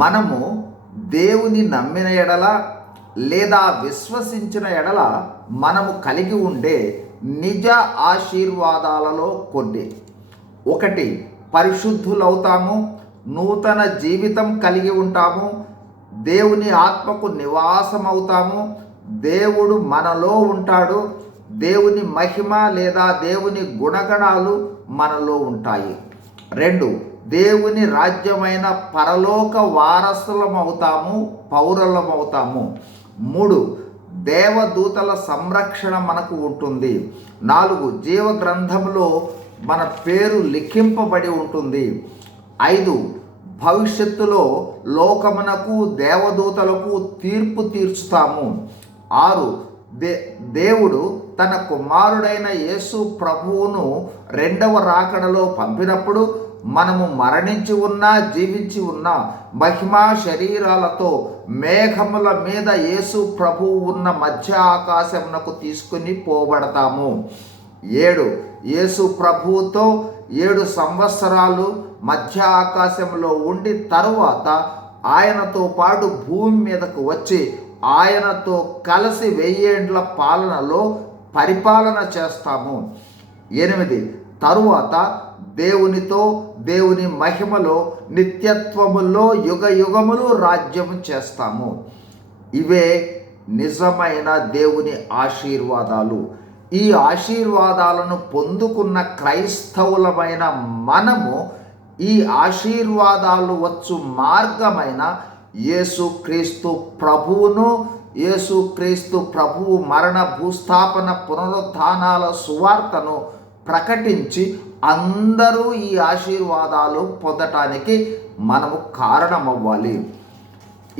మనము దేవుని నమ్మిన ఎడల లేదా విశ్వసించిన ఎడల మనము కలిగి ఉండే నిజ ఆశీర్వాదాలలో కొన్ని. ఒకటి, పరిశుద్ధులవుతాము, నూతన జీవితం కలిగి ఉంటాము, దేవుని ఆత్మకు నివాసమవుతాము, దేవుడు మనలో ఉంటాడు, దేవుని మహిమ లేదా దేవుని గుణగణాలు మనలో ఉంటాయి. 2, దేవుని రాజ్యమైన పరలోక వారసులమవుతాము, పౌరులమవుతాము. 3, దేవదూతల సంరక్షణ మనకు ఉంటుంది. 4, జీవ గ్రంథంలో మన పేరు లిఖింపబడి ఉంటుంది. 5, భవిష్యత్తులో లోకమునకు దేవదూతలకు తీర్పు తీర్చుతాము. 6, దేవుడు తన కుమారుడైన యేసు ప్రభువును రెండవ రాకడలో పంపినప్పుడు మనము మరణించి ఉన్నా జీవించి ఉన్నా మహిమా శరీరాలతో మేఘముల మీద యేసు ప్రభువు ఉన్న మధ్య ఆకాశమునకు తీసుకుని పోబడతాము. 7, యేసు ప్రభువుతో 7 సంవత్సరాలు మధ్య ఆకాశంలో ఉండి తరువాత ఆయనతో పాటు భూమి మీదకు వచ్చి ఆయనతో కలిసి 1000 ఏండ్ల పాలనలో పరిపాలన చేస్తాము. 8, తరువాత దేవునితో దేవుని మహిమలో నిత్యత్వములో యుగ యుగములు రాజ్యము చేస్తాము. ఇవే నిజమైన దేవుని ఆశీర్వాదాలు. ఈ ఆశీర్వాదాలను పొందుకున్న క్రైస్తవులమైన మనము ఈ ఆశీర్వాదాలు వచ్చు మార్గమైన యేసుక్రీస్తు ప్రభువును, యేసుక్రీస్తు ప్రభువు మరణ భూస్థాపన పునరుత్థానాల సువార్తను ప్రకటించి అందరూ ఈ ఆశీర్వాదాలు పొందటానికి మనము కారణమవ్వాలి.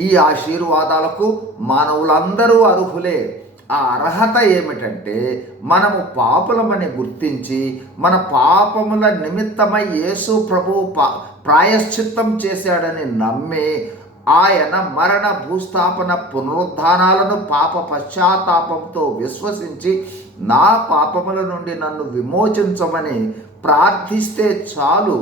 ఈ ఆశీర్వాదాలకు మానవులందరూ అర్హులే. ఆ అర్హత ఏమిటంటే మనము పాపులమని గుర్తించి మన పాపముల నిమిత్తమై యేసు ప్రభువు ప్రాయశ్చిత్తం చేశాడని నమ్మి ఆయన మరణ భూస్థాపన పునరుద్ధానాలను పాప పశ్చాత్తాపంతో విశ్వసించి నా పాపముల నుండి నన్ను విమోచించమని ప్రార్థిస్తే చాలు.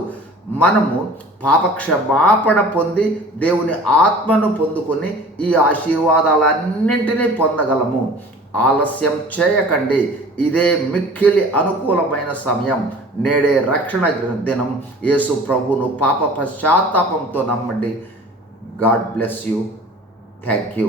మనము పాపక్షమాపణ పొంది దేవుని ఆత్మను పొందుకొని ఈ ఆశీర్వాదాలన్నింటినీ పొందగలము. ఆలస్యం చేయకండి. ఇదే మిక్కిలి అనుకూలమైన సమయం. నేడే రక్షణ దినం. యేసు ప్రభువును పాప పశ్చాత్తాపంతో నమ్మండి. God bless you. Thank you.